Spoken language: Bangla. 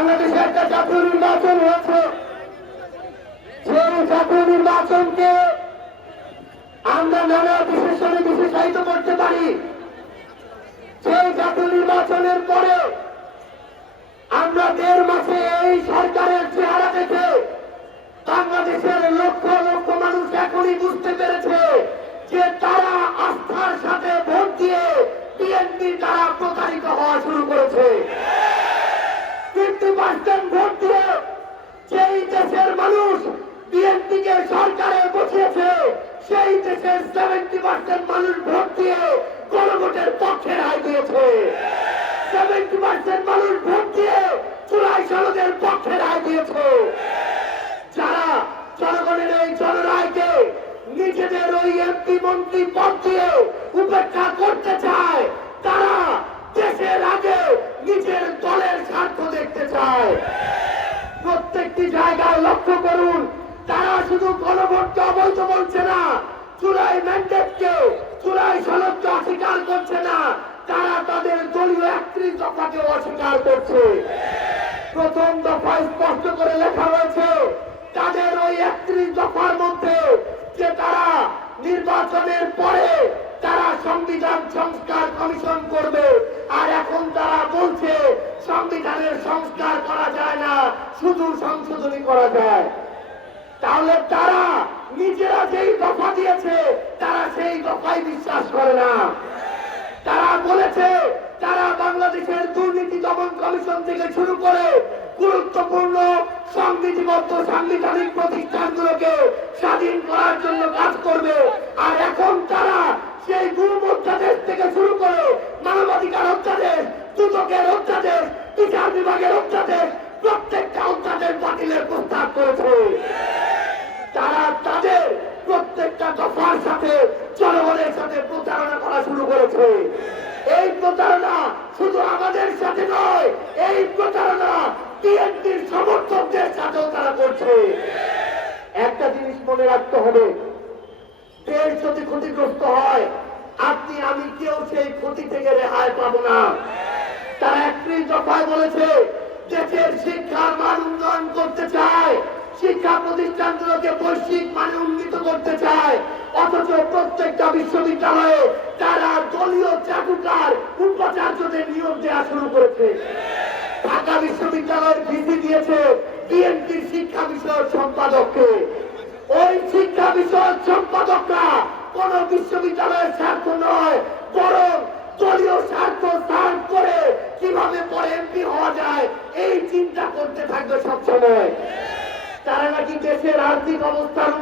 বাংলাদেশে একটা জাতীয় নির্বাচন হয়েছে। সেই জাতীয় নির্বাচনকে আমরা নানা বিশেষণে বিশেষায়িত করতে পারি। সেই জাতীয় নির্বাচনের পরে আমরা 1.5 মাসে এই সরকারের চেহারা দেখে বাংলাদেশের লক্ষ লক্ষ মানুষ এখনই বুঝতে পেরেছে যে তারা আস্থার সাথে ভোট দিয়ে বিএনপি দ্বারা প্রতারিত হওয়া শুরু করেছে। 50% ভোট দিয়ে যেই দেশের মানুষ বিএনপিকে সরকারে বসিয়েছে, সেই দেশের 70% মানুষ ভোট দিয়ে গণভোটের পক্ষে রায় দিয়েছে। 70% মানুষ ভোট দিয়ে জুলাই সনদের পক্ষে রায় দিয়েছে। যারা জনগণের এই জনরায়কে নিজেদের ওই এমপি মন্ত্রী পদ দিয়ে উপেক্ষা করতে চায়, তারা দেশের আগে নিজের দলের স্বার্থ দেখতে চায়। প্রত্যেকটি জায়গায় লক্ষ্য করুন, তারা শুধু গণভোটকে অবৈধ বলছে না, জুলাই ম্যান্ডেটকে, জুলাই সনদকে অস্বীকার করছে না, তারা তাদের দলীয় 31 দফাকে অস্বীকার করছে। প্রথম দফায় স্পষ্ট করে লেখা হয়েছে তাদের ওই 31 দফার মধ্যে যে তারা নির্বাচনের পরে তারা সংবিধান সংস্কার কমিশন করবে, আর এখন তারা বলছে সংবিধানের সংস্কার করা যায় না, শুধু সংশোধনী করা যায়। তাহলে তারা নিজেরা যেই দফা দিয়েছে তারা সেই দফায় বিশ্বাস করে না। তারা বলেছে তারা বাংলাদেশের দুর্নীতি দমন কমিশন থেকে শুরু করে গুরুত্বপূর্ণ সংবিধিবদ্ধ সাংবিধানিক প্রতিষ্ঠানগুলোকে স্বাধীন করার জন্য কাজ করবে, আর এখন তারা সেই গুম অধ্যাদেশ থেকে শুরু করে মানবাধিকার অধ্যাদেশ, দুদকের অধ্যাদেশ, বিচার বিভাগের অধ্যাদেশ, প্রত্যেকটা অধ্যাদেশ বাতিলের প্রস্তাব করেছে। তারা তাদের প্রত্যেকটা দফার সাথে জনগণের সাথে প্রতারণা করা শুরু করেছে। এই প্রতারণা শুধু আমাদের সাথে নয়, এই প্রতারণা বিএনপির সমর্থকদের সাথেও তারা করছে। একটা জিনিস মনে রাখতে হবে, দেশ যদি ক্ষতিগ্রস্ত হয় আপনি আমি কেউ সেই ক্ষতি থেকে রেহাই পাবো না। তারা 31 দফায় বলেছে দেশের শিক্ষার মান উন্নয়ন করতে চায়, শিক্ষা প্রতিষ্ঠানগুলোকে বৈশ্বিক মানে উন্নীত করতে চায়, অথচ প্রত্যেকটা বিশ্ববিদ্যালয়ে তারা দলীয় চাটুকার উপাচার্যদের নিয়োগ দেওয়া শুরু করেছে। ঢাকা বিশ্ববিদ্যালয়ের ভিসি দিয়েছে বিএনপির শিক্ষা বিষয়ক সম্পাদককে। ওই শিক্ষা বিষয়ক সম্পাদকরা কোন বিশ্ববিদ্যালয়ের স্বার্থ নয়, বরং দলীয় স্বার্থ স্থান করে কিভাবে পরে এমপি হওয়া যায় এই চিন্তা করতে থাকবে সবসময়। তারা নাকি দেশের আর্থিক অবস্থার